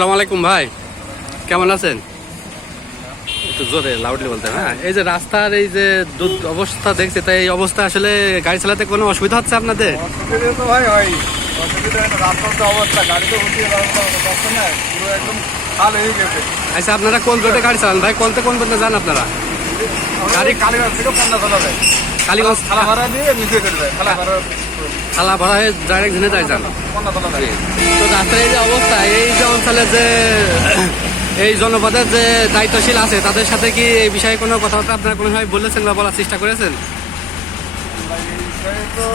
আসসালামু আলাইকুম ভাই, কেমন আছেন? একটু জোরে লাউডলি বলতে হবে। হ্যাঁ, এই যে রাস্তার এই যে অবস্থা দেখছি, তাই এই অবস্থা আসলে গাড়ি চালাতে কোনো অসুবিধা হচ্ছে আপনাদের? অসুবিধা তো ভাই হয়, অসুবিধা হয় না। রাস্তার তো অবস্থা, গাড়ি তো উঠিয়ে যাচ্ছে না, পুরো একদম খাল হয়ে গেছে। আচ্ছা, আপনারা কোন রোডে গাড়ি চালান ভাই? কোন পর্যন্ত যান আপনারা? গাড়ি কালীগঞ্জ থেকে পন্না চলা যায়, কালীগঞ্জ থালা ভাড়া দিয়ে নিচে চলে যায়, থালা ভাড়া হয়ে ডাইরেক্ট ঝিনে যায় যান। পন্না চলা যায়। তো রাস্তার এই যে অবস্থা, এই যে অঞ্চলে যে এই জনপদের যে দায়িত্বশীল আছে, তাদের সাথে কি এই বিষয়ে কোনো কথাবার্তা আপনারা কোনো সময় বলেছেন বা বলার চেষ্টা করেছেন? ভাই, এই বিষয়ে তো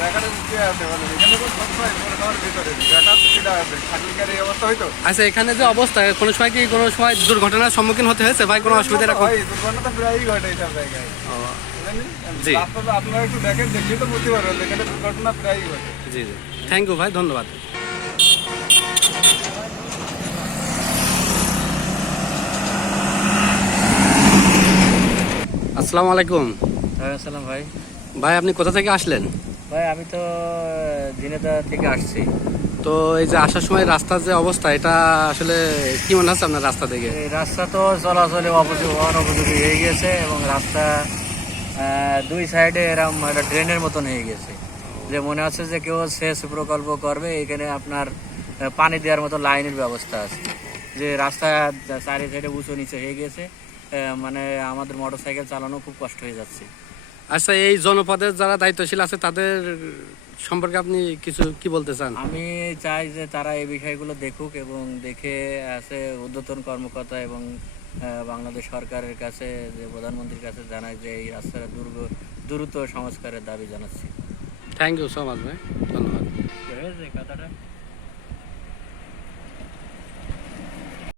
জায়গাটা কি আছে বলেন, এখানে তো সবসময় খাওয়ার ভিতরে জায়গা সুবিধা আছে, থাকলে এই অবস্থা হয়তো। আচ্ছা, এখানে যে অবস্থা, কোনো সময় দুর্ঘটনার সম্মুখীন হতে হয়েছে ভাই? কোনো অসুবিধা এরকম? হয়, দুর্ঘটনা তো প্রায়ই ঘটে এইসব জায়গায়। জি। রাস্তাটা আপনারা একটু দেখেন, দেখলে তো বুঝতে পারবেন এখানে দুর্ঘটনা প্রায়ই ঘটে। জি জি, থ্যাংক ইউ ভাই, ধন্যবাদ। আসসালামু আলাইকুম আসসালাম ভাই। ভাই, আপনি কোথা থেকে আসলেন? ভাই আমি তো ঝিনেদা থেকে আসছি। তো এই যে আসার সময় রাস্তার যে অবস্থা, এটা আসলে কি মনে হচ্ছে আপনার রাস্তা থেকে? এই রাস্তা তো চলাচলে অনুপযোগী হয়ে গেছে এবং রাস্তা দুই সাইডে এরকম একটা ড্রেনের মতন হয়ে গেছে, যে মনে হচ্ছে যে কেউ সেচ প্রকল্প করবে। এখানে আপনার পানি দেওয়ার মতো লাইনের ব্যবস্থা আছে, যে রাস্তা চারি সাইডে উঁচু নিচে হয়ে গেছে, মানে আমাদের মোটর সাইকেল চালানো খুব কষ্ট হয়ে যাচ্ছে। আচ্ছা, এই জনপদের যারা দায়িত্বশীল আছে তাদের সম্পর্কে আপনি কিছু কি বলতে চান? আমি চাই যে তারা এই বিষয়গুলো দেখুক এবং দেখে আছে ঊর্ধ্বতন কর্মকর্তা এবং বাংলাদেশ সরকারের কাছে, যে প্রধানমন্ত্রীর কাছে জানায় যে এই রাস্তার দ্রুত সংস্কারের দাবি জানাচ্ছি। থ্যাংক ইউ সো মাচ ভাই, ধন্যবাদ। কথাটা